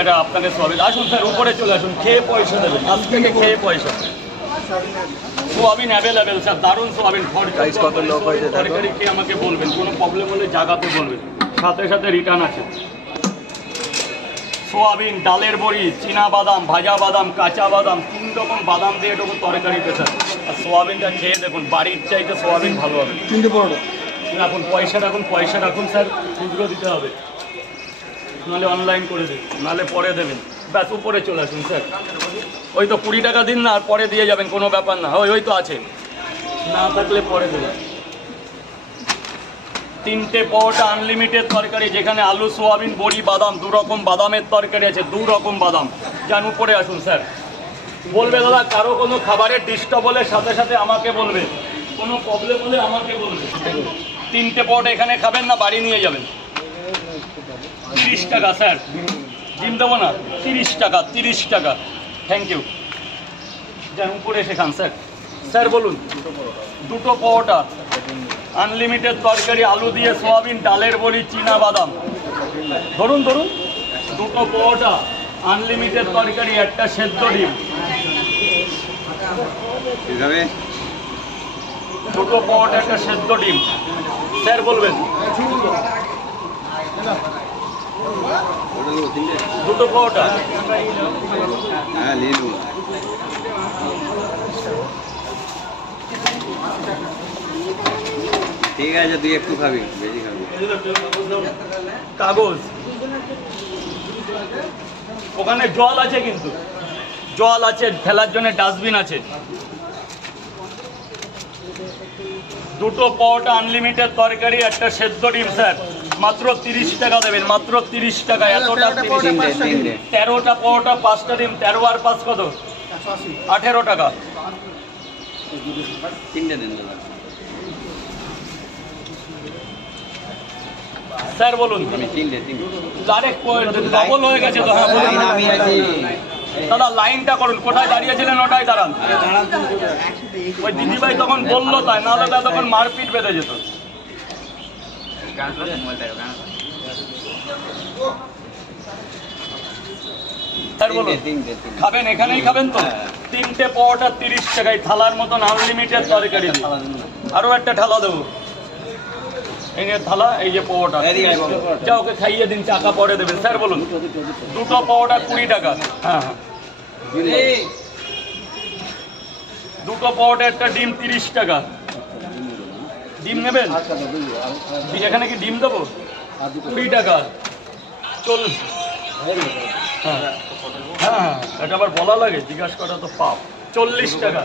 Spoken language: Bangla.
এটা আপনাকে সোয়াবিন আসুন স্যার উপরে চলে আসুন, খেয়ে পয়সা দেবেন, আজ থেকে খেয়ে পয়সা। সোয়াবিন অ্যাভেলেবেল স্যার, দারুণ সোয়াবিন। তরকারি খেয়ে আমাকে বলবেন, কোনো প্রবলেম হলে জায়গাতে বলবেন, সাথে সাথে রিটার্ন আছে। সোয়াবিন, ডালের বড়ি, চীনা বাদাম, ভাজা বাদাম, কাঁচা বাদাম, 3 রকম বাদাম দিয়ে এটুকু তরকারিতে স্যার। আর সোয়াবিনটা খেয়ে দেখুন, বাড়ির চাইতে সোয়াবিন ভালো হবে। 3টে পরোটা রাখুন, পয়সা রাখুন স্যার, খুচরো দিতে হবে, নাহলে অনলাইন করে দেবেন, নাহলে পরে দেবেন। ব্যাস উপরে চলে আসুন স্যার। ওই তো 20 টাকা দিন না, আর পরে দিয়ে যাবেন, কোনো ব্যাপার না। ওই তো আছে, না থাকলে পরে দেবেন। 3টে পরোটা আনলিমিটেড তরকারি, যেখানে আলু, সোয়াবিন, বড়ি, বাদাম, 2 রকম বাদামের তরকারি আছে, 2 রকম বাদাম। যান উপরে আসুন স্যার। বলবে দাদা কারো কোনো খাবারের ডিস্টার্ব হলে সাথে সাথে আমাকে বলবে, কোনো প্রবলেম হলে আমাকে বলবে। 3টে পরোটা এখানে খাবেন না, বাড়ি নিয়ে যাবেন। 30 টাকা স্যার, ডিম দেবো না, 30 টাকা, 30 টাকা। Thank you. যান উপরে এসে খান স্যার। স্যার বলুন। 2টো পরোটা আনলিমিটেড তরকারি, আলু দিয়ে সোয়াবিন, ডালের বড়ি, চীনা বাদাম। ধরুন 2টো পরোটা আনলিমিটেড তরকারি, একটা সেদ্ধ ডিম। 2টো পরোটা, একটা সেদ্ধ ডিম। স্যার বলবেন। 2টো পরোটা। ঠিক আছে, তুই একটু খাবি, বেশি খাবি। কাগজ, ওখানে জল আছে, কিন্তু জল আছে, ফেলার জন্য ডাস্টবিন আছে। 2টো পরোটা আনলিমিটেড তরকারি, একটা সেদ্ধ ডিম স্যার, মাত্র 30 টাকা দেবেন, মাত্র 30 টাকা। এতটা 13টা পরোটা, 5টা ডিম, 13 আর 5 কত? 18 টাকা। 3টে দিন দাদা। স্যার বলুন। আমি 3টে ডাইরেক্ট ডবল হয়ে গেছে তো। হ্যাঁ বলুন। আমি আছি। দাদা লাইনটা করুন, কোথায় দাঁড়িয়েছিলেন ওটাই দাঁড়ান। ওই দিদিভাই তখন বললো তাই, নাহলে তাই তখন মারপিট বেঁধে যেত। স্যার বলুন। খাবেন, এখানেই খাবেন তো? 3টে পরোটা 30 টাকায়, থালার মতন আনলিমিটেড তরকারি। আরও একটা থালা দেবো, এই যে থালা, এই যে পরোটা। যা ওকে খাইয়ে দিন, টাকা পরে দেবেন। স্যার বলুন। 2টো পরোটা 20 টাকা। হ্যাঁ, 2টো পরোটা, একটা ডিম 30 টাকা। ডিম নেবেন? এখানে কি ডিম দেবো? 20 টাকা। চল। হ্যাঁ হ্যাঁ, এটা আবার বলা লাগে, জিজ্ঞাসা করা তো পাপ। 40 টাকা।